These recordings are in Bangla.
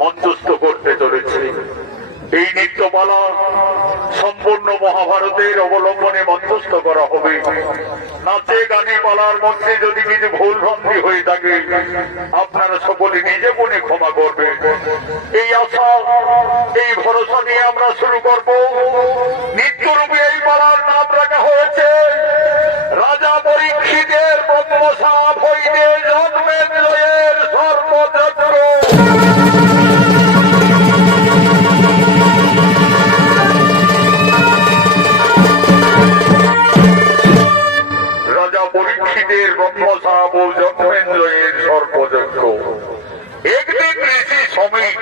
মঞ্চস্থ করতে চলেছে। এই নৃত্যমালা সম্পূর্ণ মহাভারতের অবলম্বনে মঞ্চস্থ করা হবে। নাচে গানে পালার মধ্যে যদি কিছু ভুল ভ্রান্তি হয়ে থাকে আপনারা সকলে নিজে মনে ক্ষমা করবেন। এই আশা এই ভরসা নিয়ে আমরা শুরু করব। নৃত্যরূপে এই পালার নাম রাখা হয়েছে রাজা পরীক্ষিতের ব্রহ্মশাপ হইতে জন্মেন্দ্রের সর্বযজ্ঞ। পরীক্ষিতের ব্রহ্মশাপ ও জন্মেন্দ্রের সর্বযজ্ঞ। একদিন ঋষি শ্রমিক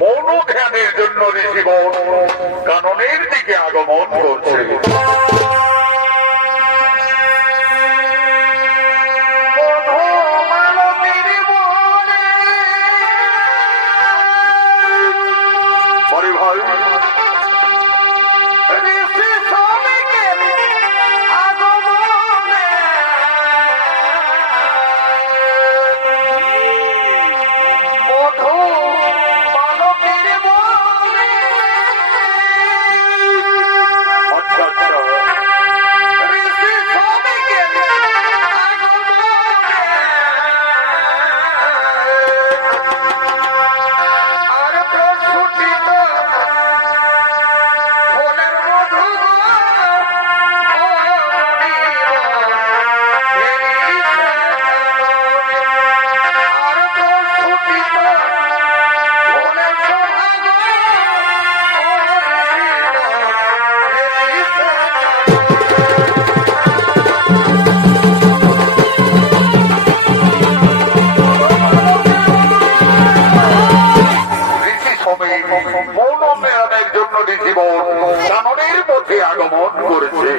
মৌন ধ্যানের জন্য ঋষিগণ কাননের দিকে আগমন করছে। কাননের মধ্যে আগমন করেছে।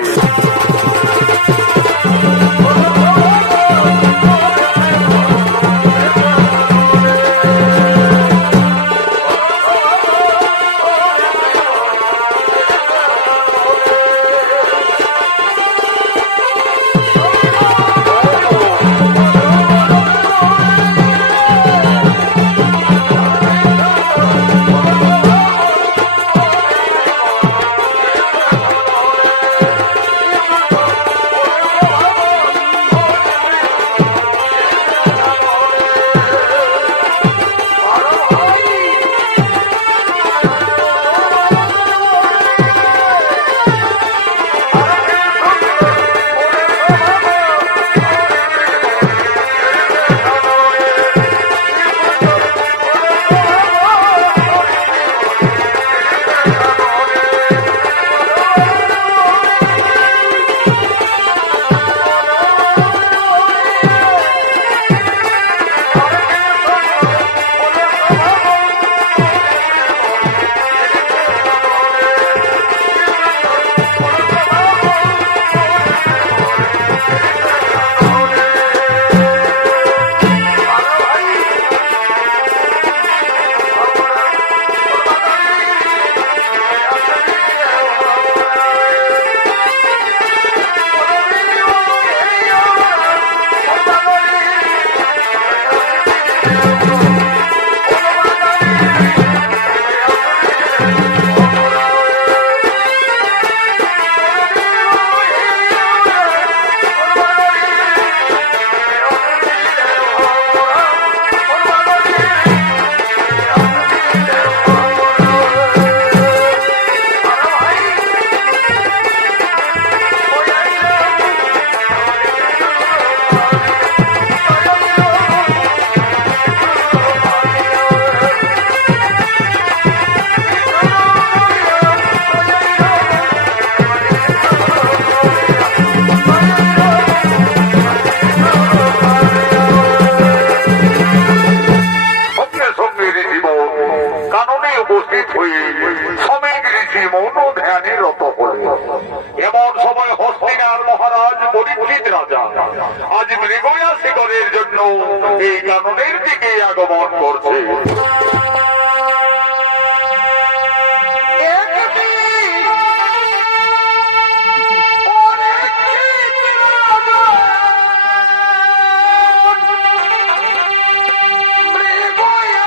এমন সময় হস্তিনার মহারাজ পরীক্ষিত রাজা আজ মৃগয়া শিকারের জন্য এই কাননের দিকে আগমন করছে। মৃগয়া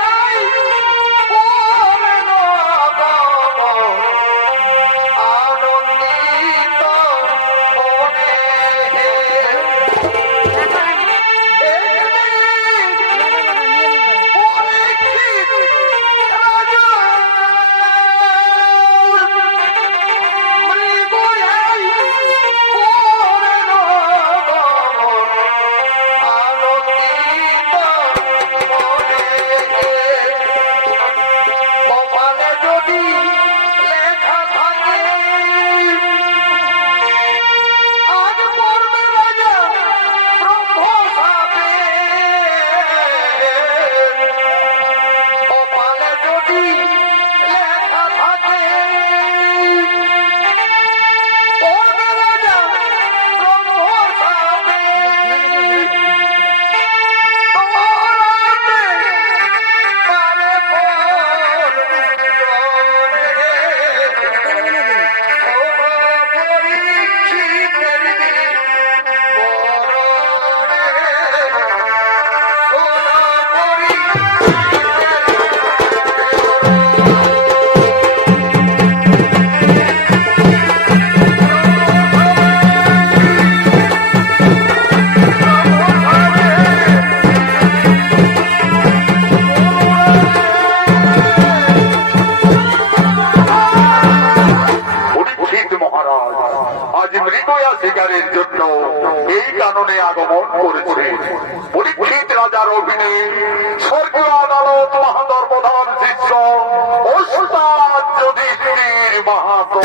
মাহাতো।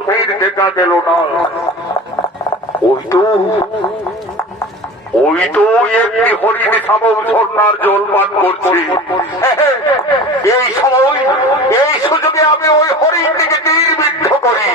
মন্দির দেখা গেল না। ওই তো একটি হরিণ শাবক ঝর্ণার জল পান করছি। এই সময় এই সুযোগে আমি ওই হরিণটিকে তীরবিদ্ধ করি।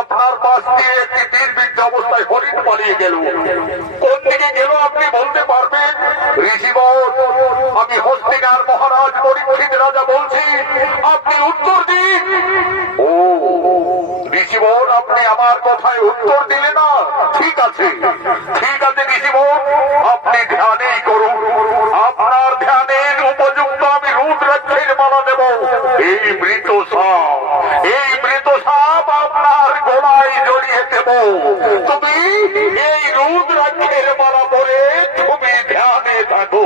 আপনার পাশ দিয়ে একটি তীরবিদ্ধ অবস্থায় হরিণ পালিয়ে গেল। কোন দিকে গেল আপনি বলতে পারবেন? ঋষিবর, আমি হস্তিনার মহারাজ পরীক্ষিত রাজা বলছি, আপনি উত্তর দিন। ও ঋষিবর, আপনি আমার কথায় উত্তর দিলে না? ঠিক আছে ঋষিবর, আপনি ধ্যানেই করুন। আপনার ধ্যানের উপযুক্ত আমি রুদ্রাক্ষের মালা দেব। এই মৃত সাপ আপনার গলায় জড়িয়ে দেব। তুমি এই রুদ্রাক্ষের মালা পরে তুমি ধ্যানে থাকো।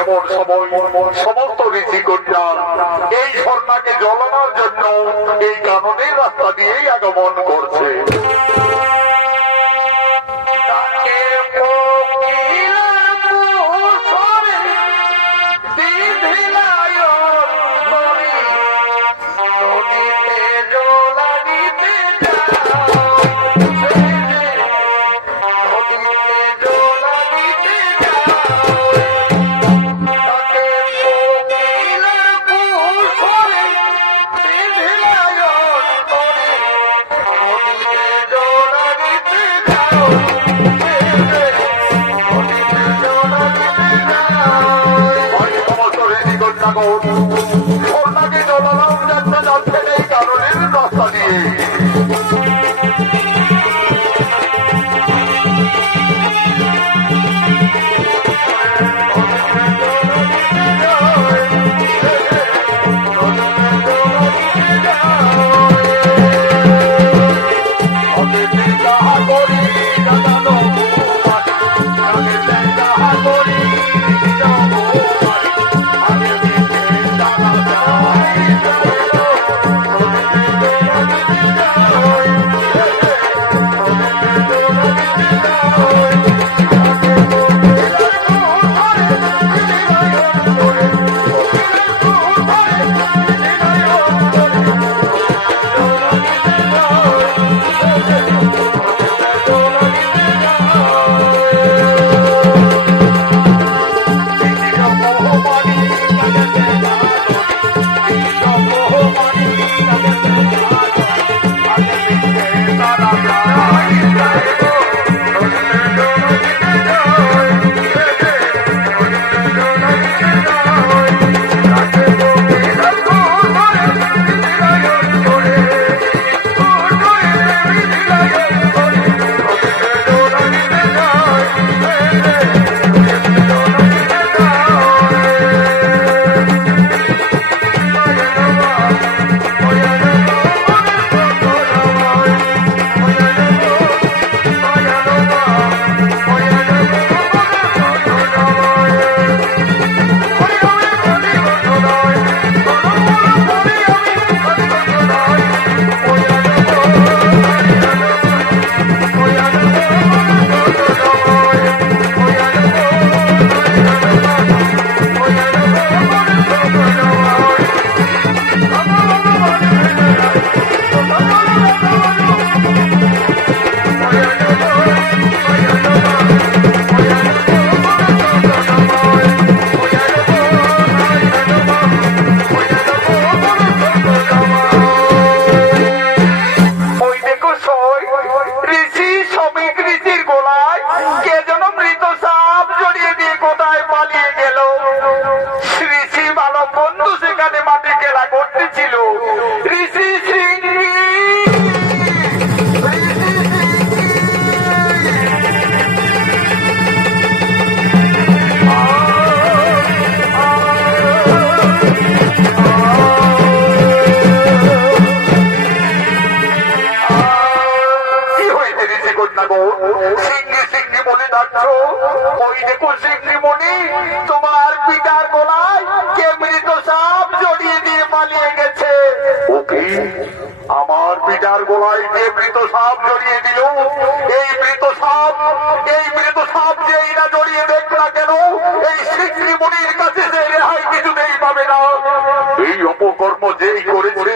এমন সময় সমস্ত ঋষিকন্যা এই ঝর্ণাকে জ্বলানোর জন্য এই কাননের রাস্তা দিয়েই আগমন করছে। ঝর্ণাকে জ্বলানোর জন্য যাচ্ছেন এই কারণের রাস্তা দিয়ে। পিতার গলায় যে মৃত সাপ জড়িয়ে দিল, এই মৃত সাপ যেই না জড়িয়ে দেখ না কেন, এই শিক্ষি মুনির কাছে যে রেহাই কিছুতেই পাবে না। এই অপকর্ম যেই করেছে,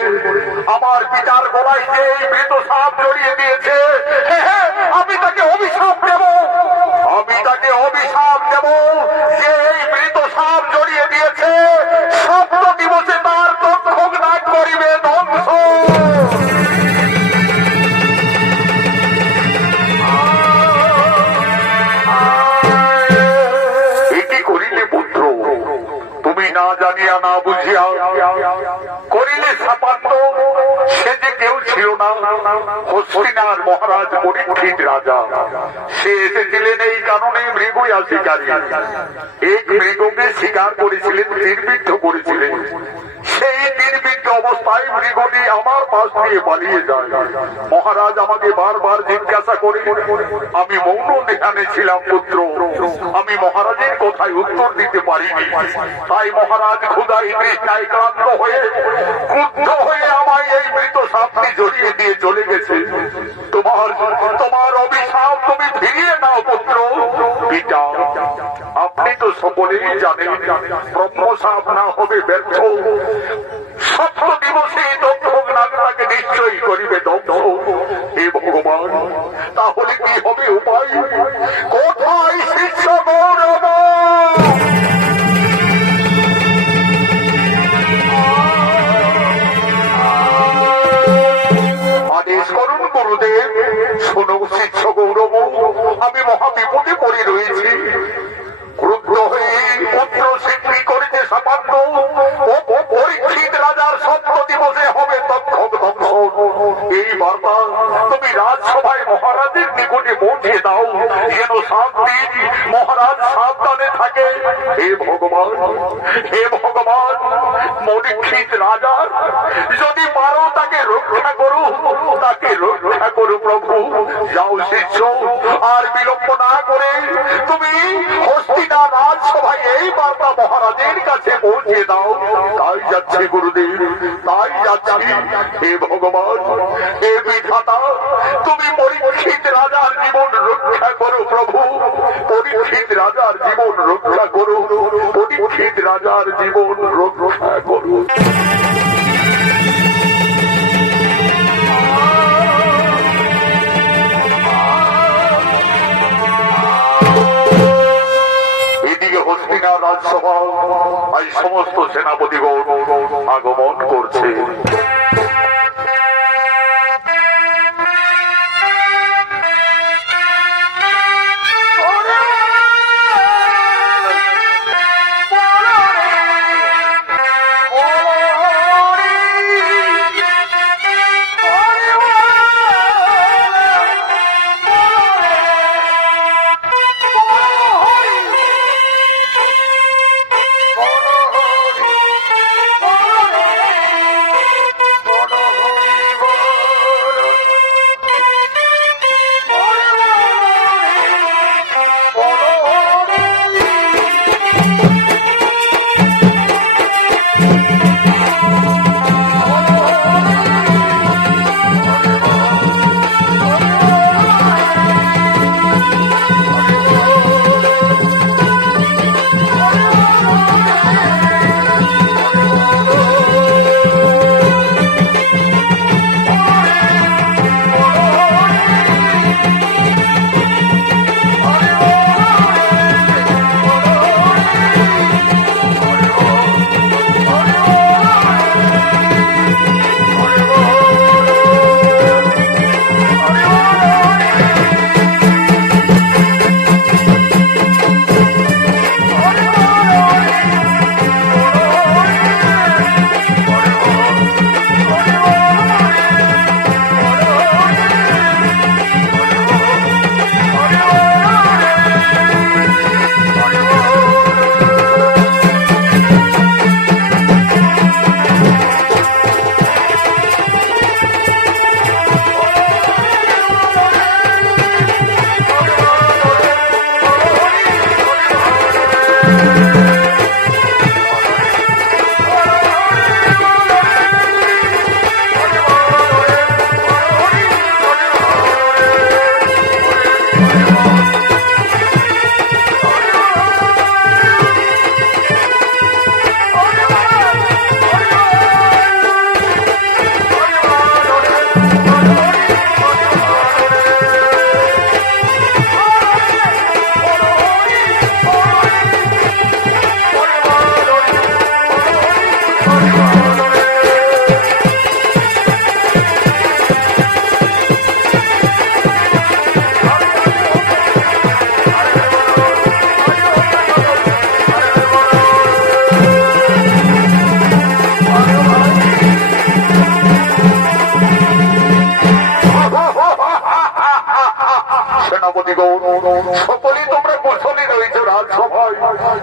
আমার পিতার গলায় যে এই মৃত সাপ জড়িয়ে দিয়েছে, আমি তাকে অভিশাপ দেব, যে এই মৃত সাপ জড়িয়ে দিয়েছে, সপ্ত দিবসে তার তক্ষক নাক করিবে ধ্বংস। এটি করিলে পুত্র, তুমি না জানিয়া না বুঝিয়া করিলে সাপান্ত। সে যে কেউ ছিল না, হস্তিনার মহারাজ পরীক্ষিত রাজা। সে এসেছিলেন এই কারণে মৃগয়া শিকারী। এক মৃগকে শিকার করেছিলেন, তীরবিদ্ধ করেছিলেন। সেই তীরবিদ্ধ অবস্থায় মৃগটি আমার পাশ দিয়ে পালিয়ে যায়। মহারাজ আমাকে বারবার জিজ্ঞাসা করে, আমি মৌন ধ্যানে ছিলাম পুত্র, আমি মহারাজের কথায় উত্তর দিতে পারিনি। তাই মহারাজ ক্ষুধায় তৃষ্ণায় ক্লান্ত হয়ে ক্রুদ্ধ হয়ে আমায় এই মৃত সাপটি জড়িয়ে দিয়ে চলে গেছে। তোমার অভিশাপ তুমি ফিরিয়ে নাও পুত্র। পিতা, আপনি তো সকলেই জানেন ব্রহ্মসাপ না হবে ব্যর্থ। সপ্ত দিবসে দক্ষক নাগটাকে নিশ্চয়ই করিবে দগ্ধ। হে ভগবান, তাহলে কি হবে উপায়? কোথায় শিষ্য গৌরব? আদেশ করুন গুরুদেব। শোনো শিষ্য গৌরব, আমি মহাবিপদে পড়ে রয়েছি। ক্রুদ্ধ হয়ে পুত্র স্বীকৃতি করেছে সাপান্ত, পরীক্ষিত রাজার সপ্ত দিবসে হবে তক্ষক ধ্বংস। এই বার্তা তুমি রাজসভায় মহারাজের নিকটে পৌঁছে দাও, যেন 7 দিন মহারাজ সাবধানে থাকে। হে ভগবান, পরীক্ষিত রাজার যদি পারো তাকে রক্ষা করো, প্রভু। যাও শিষ্য, আর বিলম্ব না করে তুমি হস্তিনা রাজসভায় এই বার্তা মহারাজের কাছে পৌঁছে দাও। তাই যাচ্ছে গুরুদেব, তাই যাচ্ছি। হে ভগবান, হে বিধাতা, তুমি পরীক্ষিত রাজার জীবন রক্ষা করো প্রভু। পরীক্ষিত রাজার জীবন রক্ষা করো, পরীক্ষিত রাজার জীবন রক্ষা করো। হস্তিনা রাজসভা আজ সমস্ত সেনাপতিগণ আগমন করছে।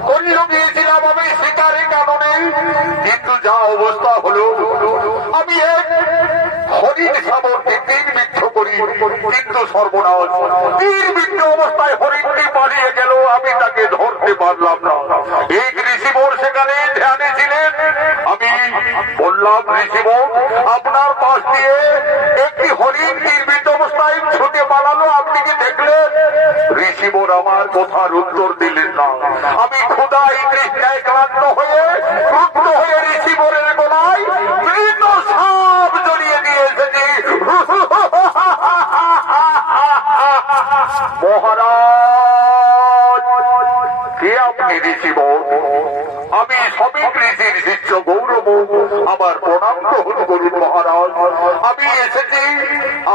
করিয়ে দিয়েছিলাম আমি শিকারে কারণে, কিন্তু যা অবস্থা হলো আমি এক হরিণ সাবরকে তীর বিদ্ধ করি, কিন্তু সর্বনাশ, তীর বিদ্ধ অবস্থায় হরিণটি পালিয়ে গেল, আমি তাকে ধরতে পারলাম না। এই ঋষিবর সেখানে ধ্যানে ছিলেন। আমি বললাম, ঋষিবর আপনার পাশ দিয়ে একটি হরিণ তীর বিদ্ধ অবস্থায় ছুটে পালালো, আপনি কি দেখলেন? ঋষিবর আমার কথার উত্তর দিলেন না। আমি ক্ষুধায় তৃষ্ণায় ক্লান্ত হয়ে ক্রুদ্ধ হয়ে ঋষিবরের গলায় মৃত সাপ জড়িয়ে দিয়ে এসেছি। মহারাজ, কে আপনি? ঋষিবর, আমি শ্রমিক ঋষির শিষ্য গৌরব, আমার প্রণাম গ্রহণ করুন মহারাজ। আমি এসেছি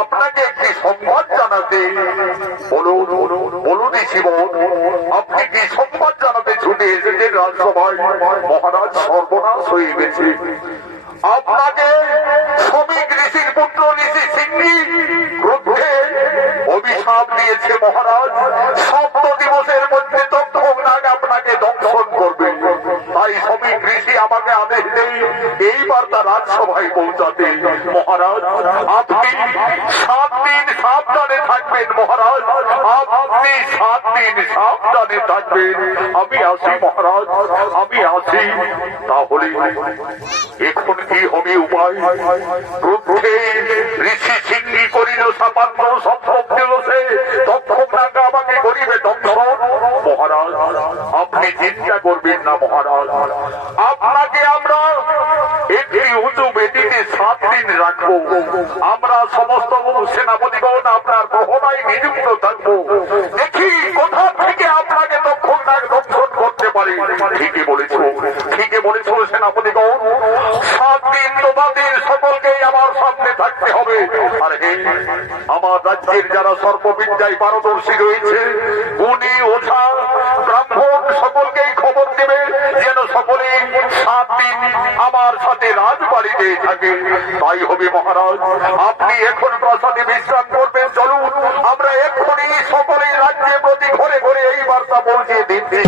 আপনাকে একটি সংবাদ জানাতে। বলুন বলুন ঋষিবর, আপনি কি সংবাদ জানাতে ছুটে এসেছেন রাজসভায়? মহারাজ, সর্বনাশ হয়ে গেছে। আপনাকে শ্রমিক ঋষির পুত্র ঋষি সিংহী ক্রুদ্ধে অভিশাপ দিয়েছে মহারাজ। 7 দিবসের মধ্যে তক্ষক নাগ আপনাকে দংশন করবে। তাই শ্রমিক ঋষি আমাকে আদেশ দেয় এই বার্তা রাজসভায় পৌঁছাতে। মহারাজ, আপনি 7 দিন সাবধানে থাকবেন মহারাজ, আপনি 7 দিন সাবধানে থাকবেন। আমি আসি মহারাজ, আমি আসি। তাহলে এখন কি হবে উপায়? ক্রুদ্ধে ঋষি সিংহী করিল সাপান্ন, সম্ভব দিবসে তক্ষক নাগ আমাকে করিবে দংশন। মহারাজ, আপনি চিন্তা করবেন না মহারাজ, আপনাকে আমরা একটি উঁচু বেদিতে 7 দিন রাখবো। আমরা সমস্ত সেনাপতিগণ আপনার প্রহরায় নিযুক্ত থাকবো। দেখি কোথা থেকে আপনাকে তক্ষক নাগ দংশন করতে পারে। ঠিকই বলেছ, ঠিকই বলেছ সেনাপতিগণ। 7 দিন তোমাদের সকলকেই আমার সামনে থাকতে হবে। আর হে, আমার রাজ্যের যারা সর্ববিদ্যায় পারদর্শী রয়েছে, গুণী ওঝা ব্রাহ্মণ, সকলকেই খবর দেবে যেন সকলে 7 দিন আমার সাথে রাজবাড়িতে থাকে। তাই হবে মহারাজ, আপনি এখন প্রাসাদে বিশ্রাম করবেন। চলুন, আমরা এক্ষুনি সকলে রাজ্যে প্রতি ঘরে ঘরে এই বার্তা পৌঁছে দিচ্ছি।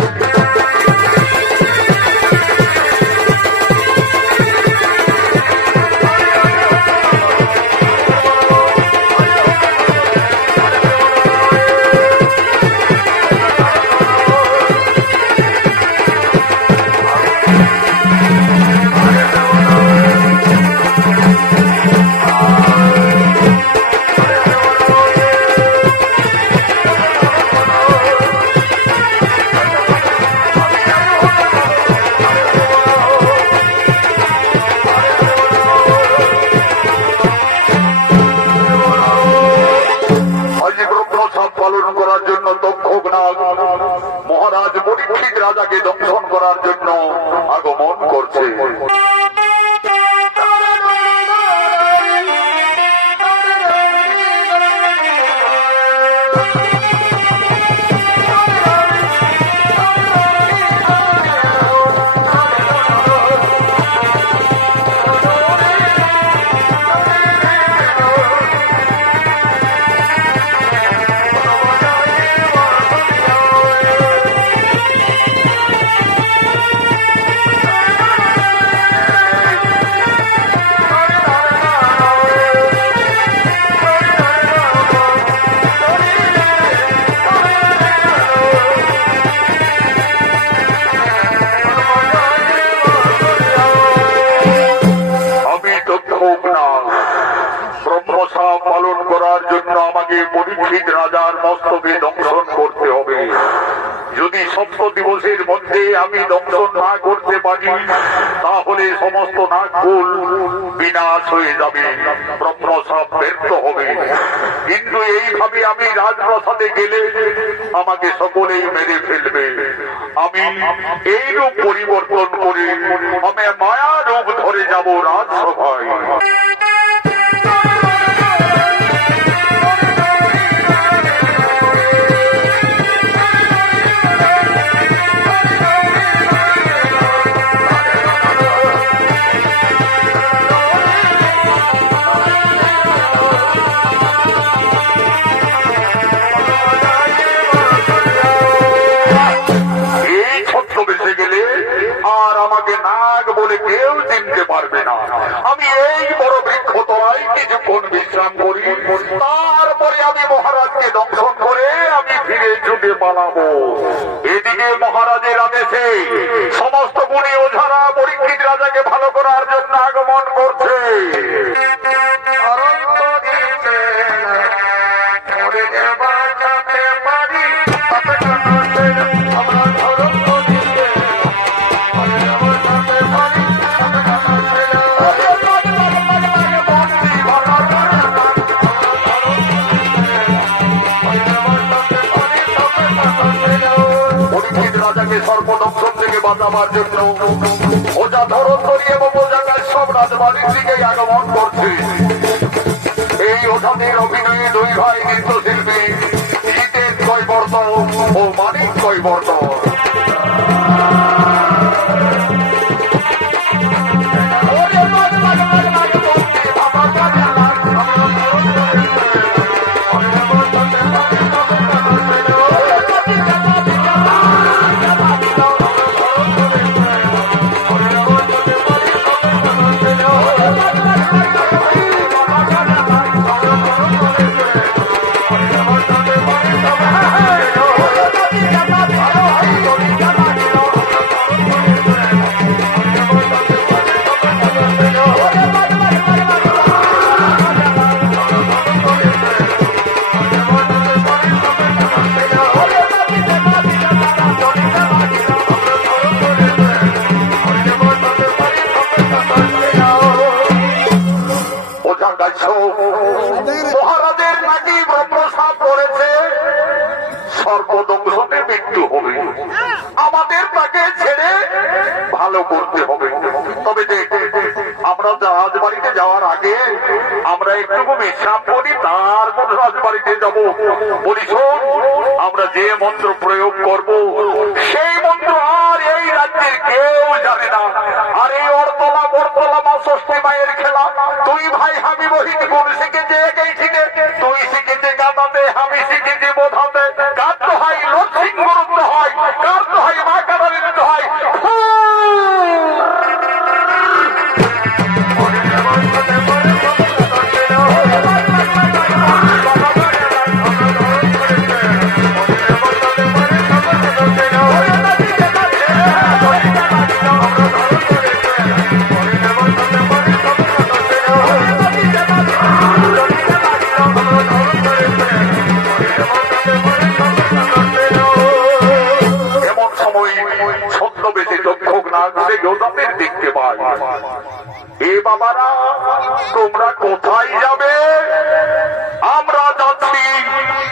মহারাজ পরীক্ষিত রাজাকে দংশন করার জন্য আগমন করছে। পরীক্ষিত রাজার মস্তকে দংশন করতে হবে। যদি 7 দিবসের মধ্যে আমি দংশন না করতে পারি, তাহলে সমস্ত নাগকুল বিনাশ হয়ে যাবে, ব্রহ্মশাপ ব্যর্থ হবে। কিন্তু এইভাবে আমি রাজপ্রাসাদে গেলে আমাকে সকলেই মেরে ফেলবে। আমি এই রূপ পরিবর্তন করে আমি মায়া রূপ ধরে যাব রাজসভায়। আর আমাকে নাগ বলে কেউ চিনতে পারবে না। আমি এই বড় বৃক্ষ তলায় কিছুক্ষণ বিশ্রাম করি, তারপরে আমি মহারাজকে দংশন করে আমি ফিরে ছুটে পালাবো। এদিকে মহারাজের আদেশে সমস্ত গুণী ওঝারা পরীক্ষিত রাজাকে ভালো করার জন্য আগমন করছে। রাজাকে সর্বদংশন থেকে বাঁচাবার জন্য ওঝা ধরন্তরী এবং ওঝাকার সব রাজবাড়ির দিকে আগমন করছে। এই ওঝাদের অভিনয়ে দুই ভাই নৃত্যশিল্পী জিতেন কৈবর্তন ও মানিক কৈবর্তন। মহারাজের নাকি ব্রহ্মসাপ করেছে, সর্বদংশনে মৃত্যু হবে। আমাদের তাকে ছেড়ে ভালো করতে হবে। তবে দেখ, আমরা রাজবাড়িতে যাওয়ার আগে আমরা একটু বিশ্রাম করি, তারপর রাজবাড়িতে যাব। বলি শোন, আমরা যে মন্ত্র প্রয়োগ করব সেই মন্ত্র আর এই রাজ্যের কেউ জানে না। আর এই অরতলা বরতলা মা ষষ্ঠী মায়ের খেলা তুই ভাই আমি বহিত গুণ শিখেছে একেই শিখে। তুই শিখেছে গাঁদাতে, আমি শিখেছি বোধাতে। কার তো হয় লক্ষ্মীর গুরুত্ব হয়, কার তো হয় মা কাদারিত হয়। দেখতে পাই। এ বাবারা, তোমরা কোথায় যাবে? আমরা যাচ্ছি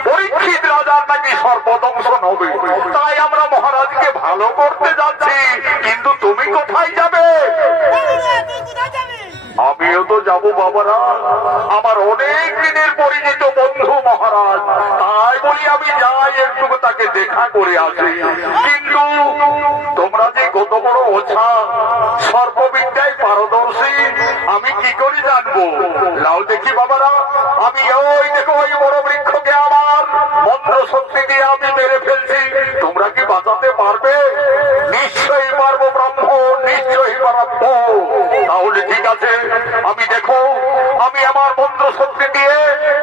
পরীক্ষিত রাজার নাকি সর্বদংশন হবে, তাই আমরা মহারাজকে ভালো করতে যাচ্ছি। কিন্তু তুমি কোথায় যাবে? আমিও তো যাবো বাবারা, আমার অনেক দিনের পরিচিত বন্ধু মহারাজ, তাই বলি আমি যাই একটু তাকে দেখা করে আসি। কিন্তু তোমরা যে কত বড় ওঝা, সর্ববিদ্যায় পারদর্শী, আমি কি করে জানবো? লাও দেখি বাবারা, আমি ওই দেখো ওই বড় বৃক্ষকে আমার মন্ত্র শক্তি দিয়ে আমি মেরে ফেলছি। তোমরা কি বাঁচাতে পারবে? নিশ্চয়ই পারবো ব্রাহ্মণ, নিশ্চয়ই পারবো। তাহলে ঠিক আছে, আমি দেখো আমি আমার মন্ত্র শক্তি দিয়ে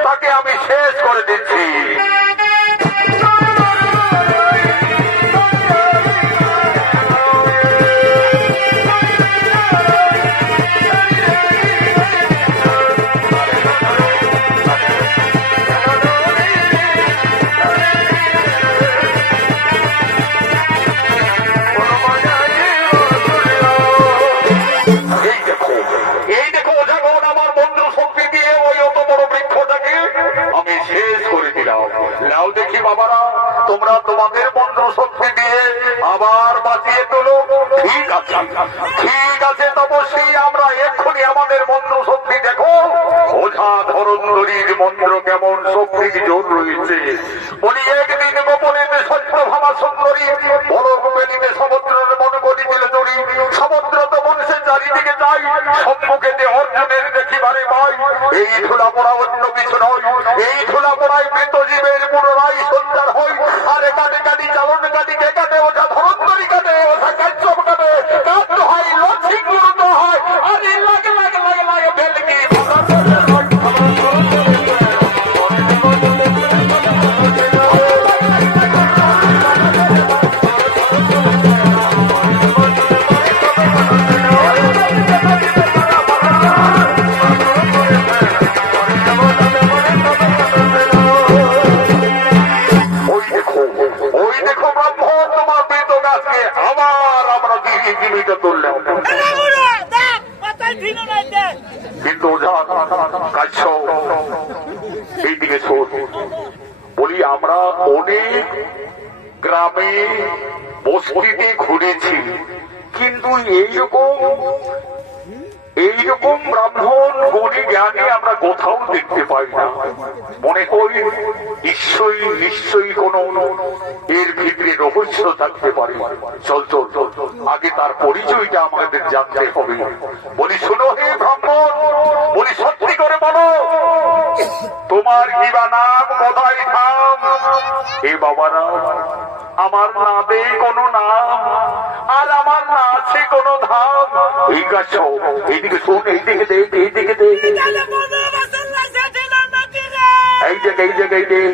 তাকে আমি শেষ করে দিচ্ছি। দেখি বাবারা, তোমরা তোমাদের মন্ত্র শক্তি দিয়ে আবার বাঁচিয়ে তোলো। ঠিক আছে, ঠিক আছে তপস্বী, আমরা এক্ষুনি আমাদের মন্ত্র শক্তি দেখো। ওঝা ধরন্তরীর মন্ত্র কেমন শক্তি জোর রয়েছে। বলি একদিন গোপনে সত্য ভাবা সুন্দরী বলক বেলিতে সমুদ্রের মন করিছিল চড়ি। সমুদ্র তো মনুষ্যের চারিদিকে যাই, সম্মুখেতে অর্জুনের দেখিবারে পাই। এই ধুলা পড়া অন্য কিছু নয়, এই ধুলা পড়ায় মৃত জীবের পুনরায় সঞ্চার হয়। আরে কাটে কাটি চালন কাটি কে কাটে, ওঝা ধরন্তরী কাটে, ওঝা কাশ্যপ কাটে। জীবিত তুললাম। কিন্তু ওঝা কাছ এইদিকে শোন, বলি আমরা অনেক গ্রামে বস্তিতে ঘুরেছি, কিন্তু এইরকম ব্রাহ্মণ গুণী জ্ঞানী আমরা কোথাও দেখতে পাই না। মনে করি নিশ্চয়ই কোন এর ভিতরে রহস্য থাকতে পারে। চল চল চল, আগে তার পরিচয়টা আমাদের জানতে হবে। বলি শোনো হে ব্রাহ্মণ, বলি সত্যি করে বলো তোমার কি বা নাম, কোথায় ধাম? এ বাবারা, আমার না দে কোনো নাম, আর আমার না আছে কোনো ধাম। এই গাছ এইদিকে শোন, এইদিকে দেখ, এইদিকে দেখ, এই জায়গায় দেখ।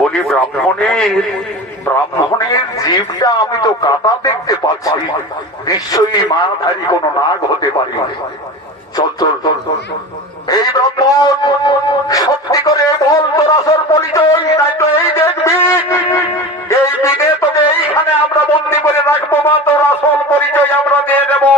বলি ব্রাহ্মণের জীবটা আমি তো কাটা দেখতে পাচ্ছি, নিশ্চয়ই মায়াধারী কোনো নাগ হতে পারে। চল চল চল চল, এই ব্রাহ্মণ সত্যি করে বল তোর আসল পরিচয়, নাই তো এই দেখবি এই দিনে তোকে এইখানে আমরা বন্দি করে রাখবো, বা তোর আসল পরিচয় আমরা দিয়ে দেবো।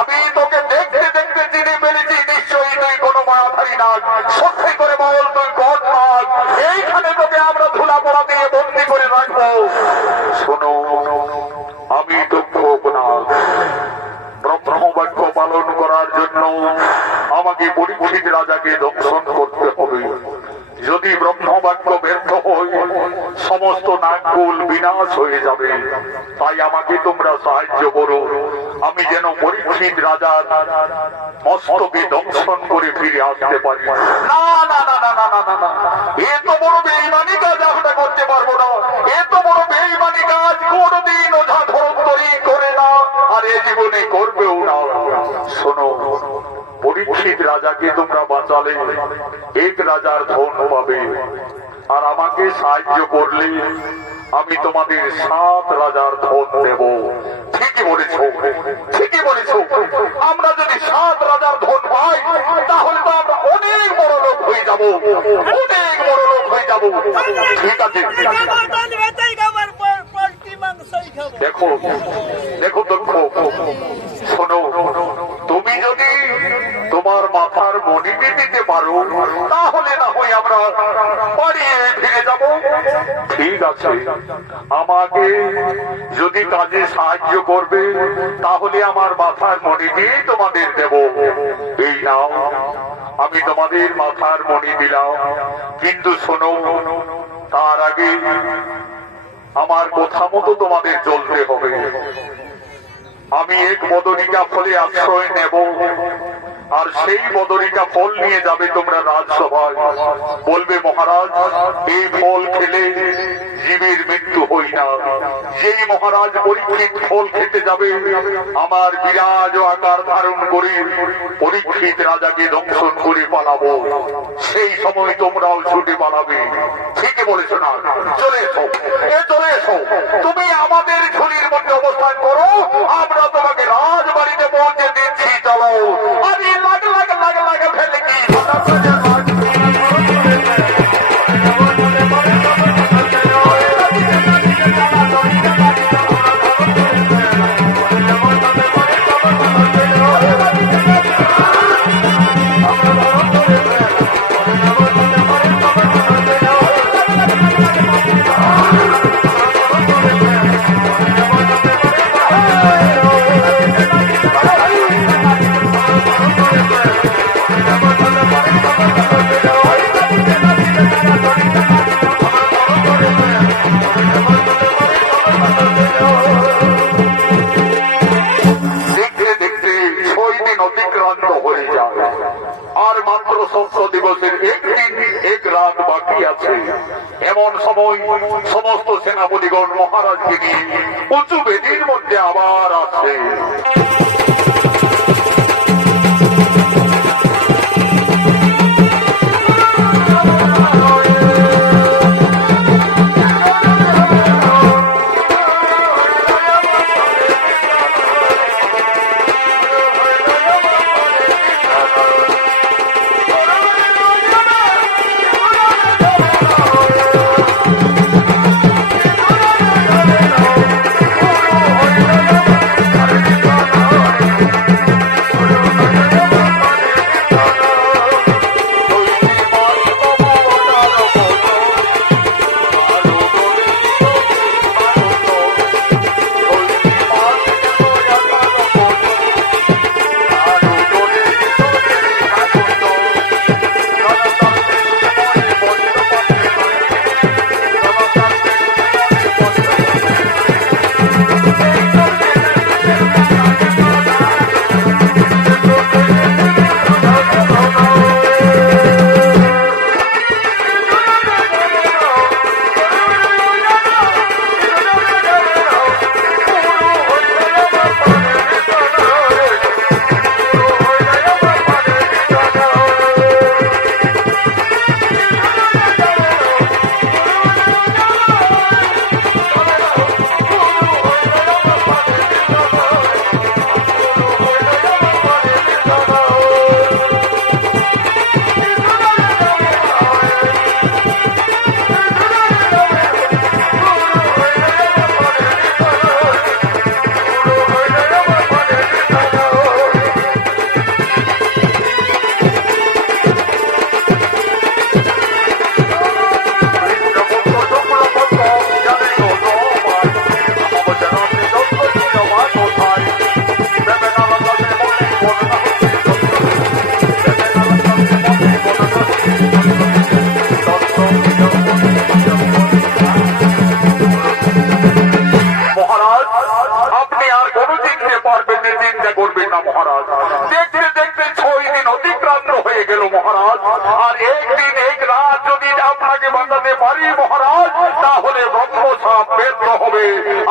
আমি তোকে দেখতে দেখতে চিনে ফেলেছি, নিশ্চয়ই তুই কোনো মায়াধারী নাগ। সত্যি করে বল তুই কোন নাগ, এইখানে তোকে আমরা ধুলা পড়া দিয়ে বন্দি করে রাখবো। শোনো, আমি দক্ষ নাগ, ব্রহ্মবাক্য পালন করার জন্য আমাকে পরীক্ষিত রাজাকে দংশন করতে হবে। যদি ব্রহ্মবাক্য ব্যর্থ হয় সমস্ত নাগকুল বিনাশ হয়ে যাবে। তাই আমাকে তোমরা সাহায্য করো, আমি যেন পরীক্ষিত রাজার মস্তকে দংশন করে ফিরে আসতে পারি। না না না না না না না না, এত বড় বেঈমানি কাজ আমরা করতে পারবো না। এত বড় বেঈমানি কাজ কোনদিন ওঝা ধরন্তরি করে না, আর এ জীবনে করবেও না। শোনো, পরীক্ষিত রাজাকে তোমরা বাঁচালে এক রাজার ধন পাবে, আর আমাকে সাহায্য করলে আমি তোমাদের 7 রাজার ধন দেব। ঠিকই বলেছ, ঠিকই বলেছ। আমরা যদি 7 রাজার ধন পাই তাহলে তো আমরা অনেক বড় লোক হয়ে যাব, অনেক বড় লোক হয়ে যাব। ঠিক আছে, দেখো দেখো দক্ষ, শোনো, তুমি যদি তোমার মাথার মণিটি দিতে পারো তাহলে না হয় আমরা বাড়িয়ে ফিরে যাব। ঠিক আছে, আমাকে যদি কাজে সাহায্য করবে তাহলে আমার মাথার মণিটি তোমাদের দেব। এই নাও, আমি তোমাদের মাথার মণি দিলাম। কিন্তু শোনো, তার আগে আমার কথা মতো তোমাদের চলতে হবে। আমি এক বদরিকা ফলে আশ্রয় নেব, আর সেই বদরিকা ফল নিয়ে যাবে তোমরা রাজসভায়। বলবে মহারাজ, এই ফল খেলে জীবের মৃত্যু হই না। যেই মহারাজ পরীক্ষিত ফল খেতে যাবে, আমার বিরাজ আকার ধারণ করে পরীক্ষিত রাজাকে দংশন করে পালাবো। সেই সময় তোমরাও ছুটে পালাবে। ঠিকই বলেছো না? চলে এসো, চলে এসো, তুমি আমাদের ঝুলির মধ্যে অবস্থান করো, আমরা তোমাকে রাজবাড়িতে পৌঁছে দিচ্ছি। চলো, আমি লাগে ফেলে কি এমন সময় সমস্ত সেনাপতিগণ মহারাজকে নিয়ে উঁচু বেদির মধ্যে আবার আসে। চিন্তা করবেন না মহারাজ। দেখতে দেখতে 6 দিন অতিক্রান্ত হয়ে গেল মহারাজ, আর একদিন এক রাত যদি আপনাকে বাঁচাতে পারি মহারাজ, তাহলে ব্রহ্মসাপ ব্যর্থ হবে।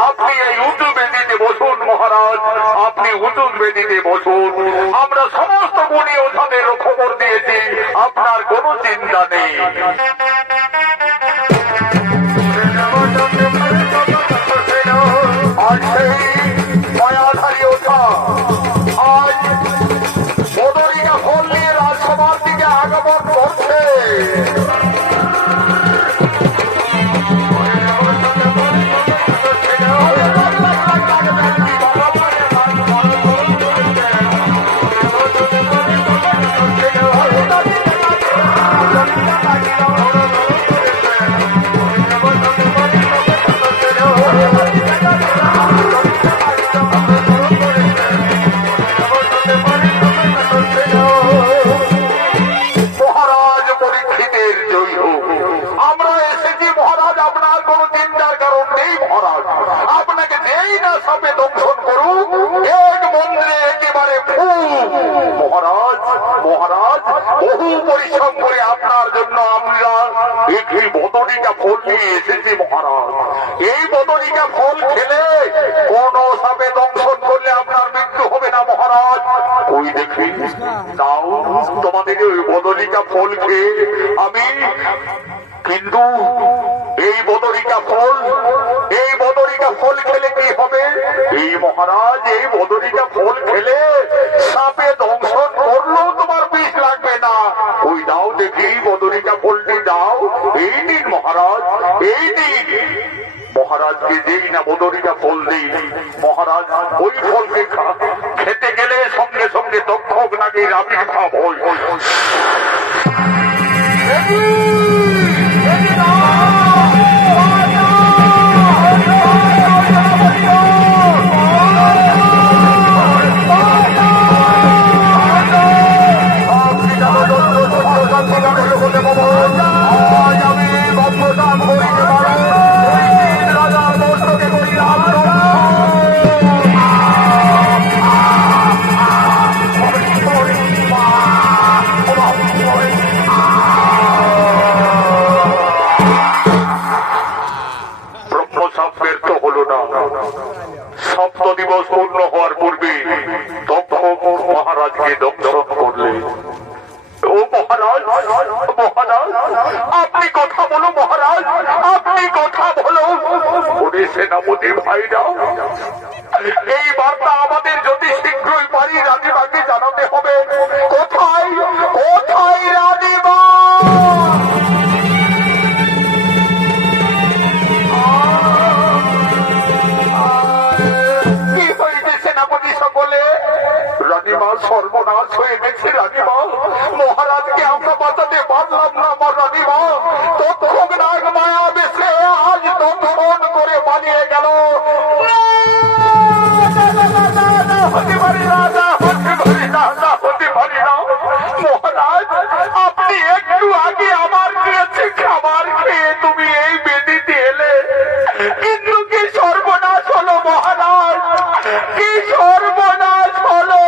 আপনি এই উঁচু বেদিতে বসুন মহারাজ, আপনি উঁচু বেদিতে বসুন। আমরা সমস্ত গুণী ওঝাদের খবর দিয়েছি, আপনার কোনো চিন্তা নেই। আর সেই মায়াধারী ওঝা আজ বদরিকা ফল নিয়ে রাজসভার দিকে আগমন করছে। বহু পরিশ্রম করে আপনার জন্য আমরা এই বদরিকা ফল নিয়ে এসেছি মহারাজ। এই বদরিকা ফল খেলে কোন সাপে দংশন করলে আপনার মৃত্যু হবে না মহারাজ। ওই দেখি তাও তোমাদেরকে ওই বদরিকা ফল খেয়ে আমি, কিন্তু এই বদরিকা ফল খেলে কি হবে এই মহারাজ? এই বদরিকা ফল খেলে সাপে দংশন করলেও তোমার বিষ লাগবে না। ওই দাও দেখি বদরিকা ফলটি দাও। এই দিন মহারাজ, এই দিন মহারাজকে যেই না বদরিকা ফল দিই মহারাজ, ওই ফলকে খেতে গেলে সঙ্গে সঙ্গে দক্ষক নাকি আবির্ভাব হয়। সপ্ত দিবস পূর্ণ হওয়ার পূর্বে দক্ষক মহারাজকে দংশন করলে। ও মহারাজ, মহারাজ আপনি কথা বলো মহারাজ, আপনি কথা বলো। ওরে সেনাপতি ভাইরা, এই বার্তা আমাদের যদি শীঘ্রই পারি রানীমাকে জানাতে হবে। কোথায় কোথায় রানীমা? রানীমা সর্বনাশ হয়ে গেছে। রানীমা, মহারাজকে আমরা বাঁচাতে পারলাম না। আমার রানীমা তক্ষক নাগ মায়া বেশে আজ দংশন করে পালিয়ে গেল। হতে পারি না, হতে পারি না, হতে পারি না। মহারাজ, আপনি একটু আগে আমার কাছে খাবার খেয়ে তুমি এই বেদিতে এলে, কিন্তু কি সর্বনাশ হলো মহারাজ, কি সর্বনাশ হলো।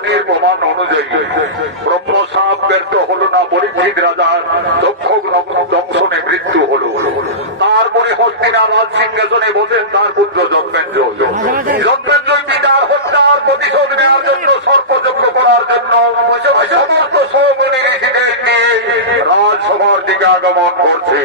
পুরাণের প্রমাণ অনুযায়ী ব্রহ্মসাপ ব্যর্থ হলো না, পরীক্ষিত রাজার দক্ষ দংশনে মৃত্যু হলো। তারপরে হস্তিনা রাজ সিংহাসনে বসেন তার পুত্র জন্মেঞ্জয়। জন্মেঞ্জয় পিতার হত্যার প্রতিশোধ নেওয়ার জন্য সর্পযজ্ঞ করার জন্য সমস্ত সৌমনি ঋষিদের নিয়ে রাজসভার দিকে আগমন করছে।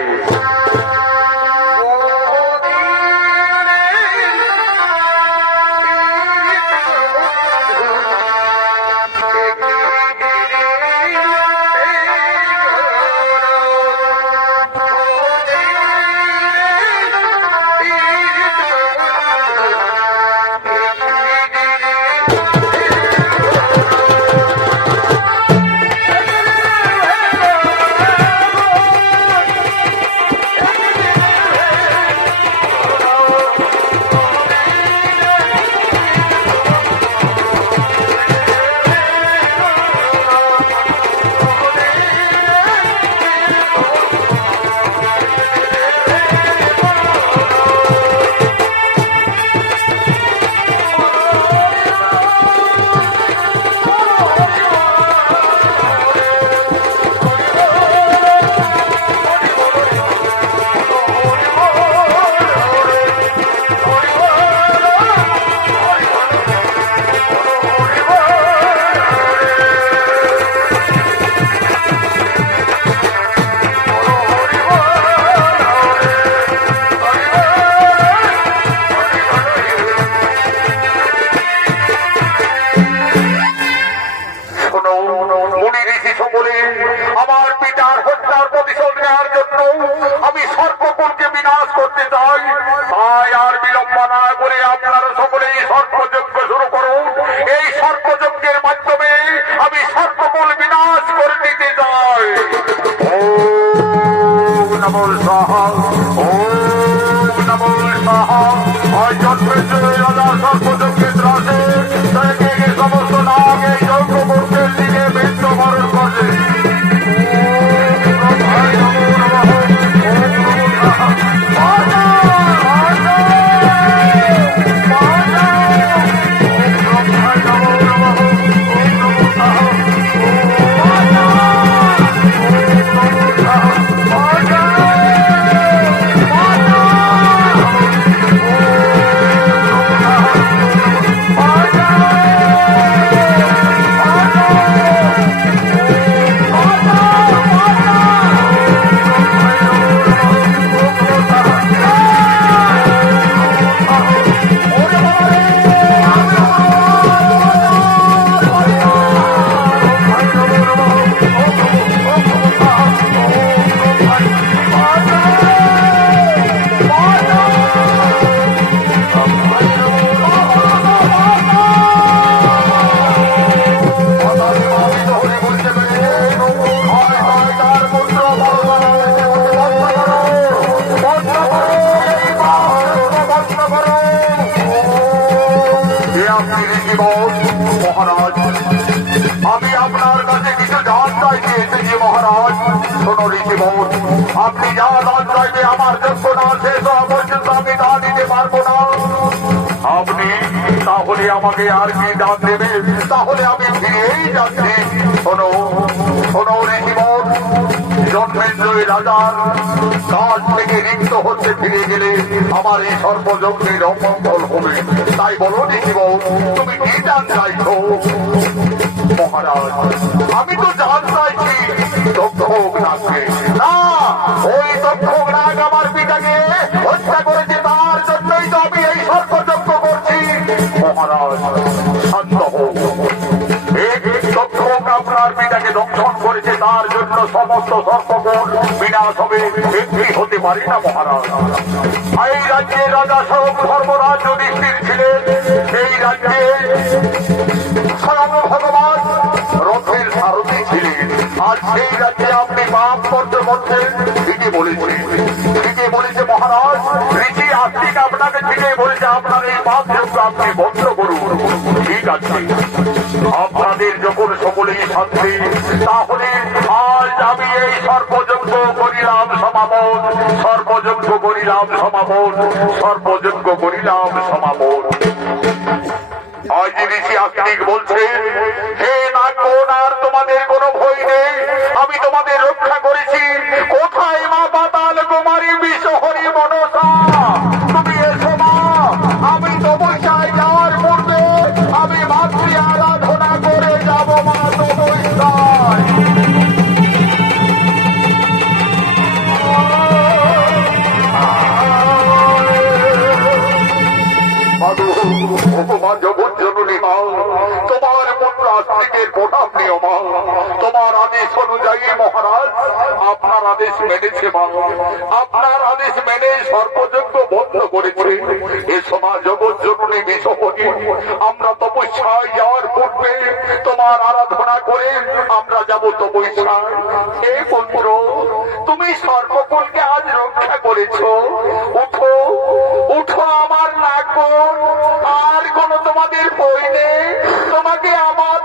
আমার পিতার হত্যার প্রতিশোধ নেওয়ার জন্য আমি সর্পকুলকে বিনাশ করতে চাই। তাই আর বিলম্ব না করে আপনারা সকলেই সর্পযজ্ঞ শুরু করুন। এই সর্পযজ্ঞের মাধ্যমে আমি সর্পকুল বিনাশ করে দিতে চাই। ওম নমো স্বাহা, ওম নমো স্বাহা। আজ জন্মেঞ্জয় রাজা সর্পযজ্ঞের ত্রাসে সমস্ত নাগ এই যজ্ঞ মূর্তির দিকে মৃত্যুবরণ করছে। মহারাজ, আমি আপনার কাছে কিছু দান চাইতে এসেছি। মহারাজ শোনো ঋষিবর, আপনি যা দান চাইবে আমার যোগ্য না শেষ হওয়া পর্যন্ত আমি তা দিতে পারবো না। আপনি তাহলে আমাকে আর কি দান দেবেন? তাহলে আমি ফিরেই যাচ্ছি। শোনো শোনো ঋষিবর, জন্মেঞ্জয় রাজার কাজ থেকে রিক্ত হতে ফিরে গেলে আমার এই সর্বযজ্ঞের অমঙ্গল হবে। তাই বলো ঋষিবর, তুমি কি দান চাইছো? মহারাজ, আমি তো জান চাইছি দক্ষক নাগকে। না, ওই দক্ষক নাগ আমার পিতাকে হত্যা করেছে, তার জন্যই তো আমি এই সর্বযজ্ঞ করছি। মহারাজ শান্ত হোক। দক্ষক আপনার পিতাকে দংশন করেছে, তার জন্য সমস্ত সর্পকুল বিনাশ হবে, একটি হতে পারে না। মহারাজ, এই রাজ্যে রাজা স্বয়ং ধর্মরাজ যুধিষ্ঠির ছিলেন। এই রাজ্যে স্বয়ং ভগবান রথের সারথি ছিলেন। আর সেই রাজ্যে আপনি পাপ করতে বলছেন, ঠিকই বলেছেন, ঠিকই বলেছে মহারাজ। ঋষি আস্তিক আপনাকে ঠিকই বলেছে, আপনার এই পাপ যোগ্য আপনি বন্ধ করুন। ঠিক আছে, আপনাদের যখন সকলেই শান্তি, তাহলে আজ আমি এই সর্বযজ্ঞ করিলাম সমাপন, সর্বযজ্ঞ করিলাম সমাপন, সর্বযজ্ঞ করিলাম সমাপন। আজ ঋষি আস্তিক বলছে, হে নাগগণ, আর তোমাদের কোনো ভয় নেই, আমি তোমাদের রক্ষা করেছি। কোথায় মা পাতাল কুমারী বিশ্বহরি মনসা? তুমি এসো মা, আমি তপস্যায় যাওয়ার পূর্বে আমি মাতৃ আরাধনা করে যাব মা তপস্যায়। তোমার জগৎ জননী মা, তোমার পুত্র আস্তিকের প্রণাম নিও মা। তোমার আদেশ অনুযায়ী মহারাজ আপনার আদেশ মেনেছে মা, আপনার আদেশ মেনে সর্বযজ্ঞ বন্ধ করেছে। এ সময় জগৎ জননী বিশ্বহরি, আমরা তপস্যায় যাওয়ার পূর্বে তোমার আরাধনা করে আমরা যাব তপস্যায়। হে পুত্র, তুমি সর্বকুলকে আজ রক্ষা করেছ, উঠো উঠো আমার নাগগণ, আর কোন তোমাদের ভয় নেই। তোমাকে আমার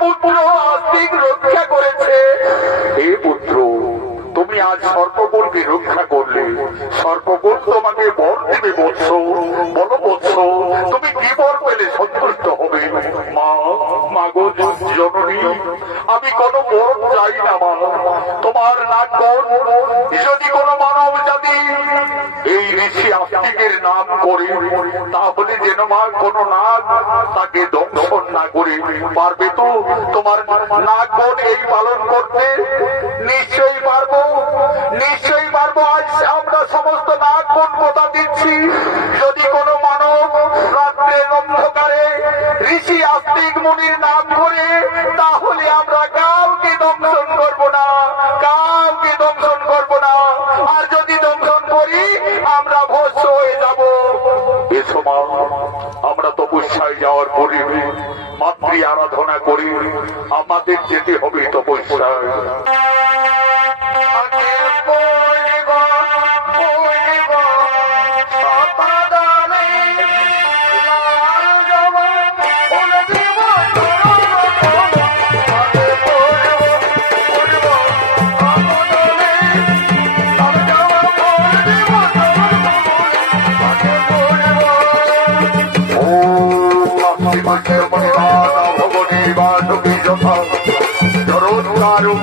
পুত্র আস্তিক রক্ষা করেছে। হে পুত্র, তুমি আজ সর্বকুলকে রক্ষা করলে, সর্বকুল তোমাকে বর দেবে বৎস। বলো বৎস, তুমি কি বর পেলে সন্তুষ্ট হবে? মা, মাগো জননী, আমি কোনো বর চাই না মা। তোমার নাগগণ, যদি কোনো মানব জাতি এই ঋষি আস্তিকের নাম করে, তাহলে যেন মা কোনো নাগ তাকে দংশন না করে। পারবে তো তোমার নাগগণ এই পালন করতে? নিশ্চয়ই পারবো, নিশ্চয়ই পারবো। আজ আমরা সমস্ত নাগগণ কথা দিচ্ছি, যদি কোনো মানব রাত্রের অন্ধকারে ঋষি আস্তিক মুনির নাম করে, তাহলে আমরা কাউকে দংশন করবো না, কাউকে দংশন করবো না। আর যদি দংশন করি, আমরা ভস্ম হয়ে যাব। এসো মা, আমরা তপস্যায় যাওয়ার পরে মাতৃ আরাধনা করি, আমাদের যেতে হবে তপস্যায়।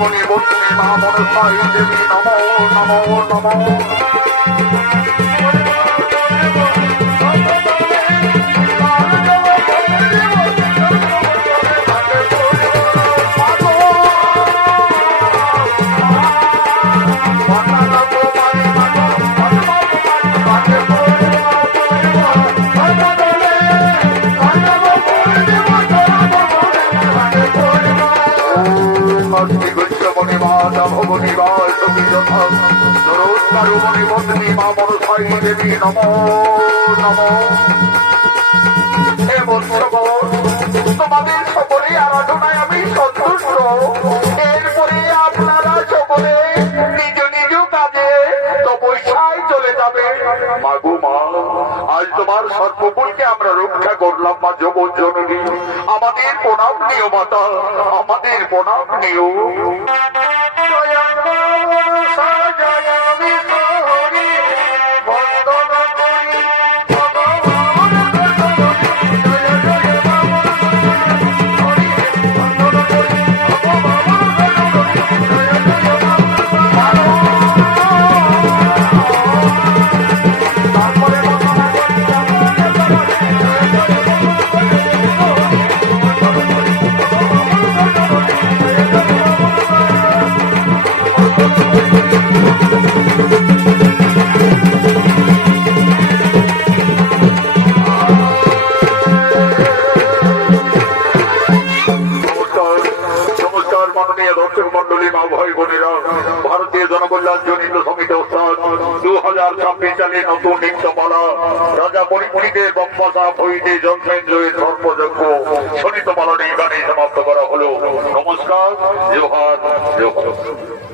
মনি বন্ধু মা মনসাই দেবী নমো নমো নমো। দেবী নমো নমো। তোমাদের সকলে আরাধনায় আমি সন্তুষ্ট। এরপরে আপনারা সকলে নিজ নিজ কাজে তপস্যায় চলে যাবে। মাগো মা, আজ তোমার সর্বকুলকে আমরা রক্ষা করলাম মা জগৎ জননী। আমাদের প্রণাম নিও মাতা, আমাদের প্রণাম নিও। ভারতীয় জনকল্যাণ জনিত সমিতি 2026 সালে নতুন নৃত্যমালা রাজা পরিমণিদের বম্বাসা হইতে যন্ত্রেন্দ্রের সর্বযজ্ঞ শোনিত মালা নিয়ে গানে সমাপ্ত করা হলো। নমস্কার, জোহার, জোহার।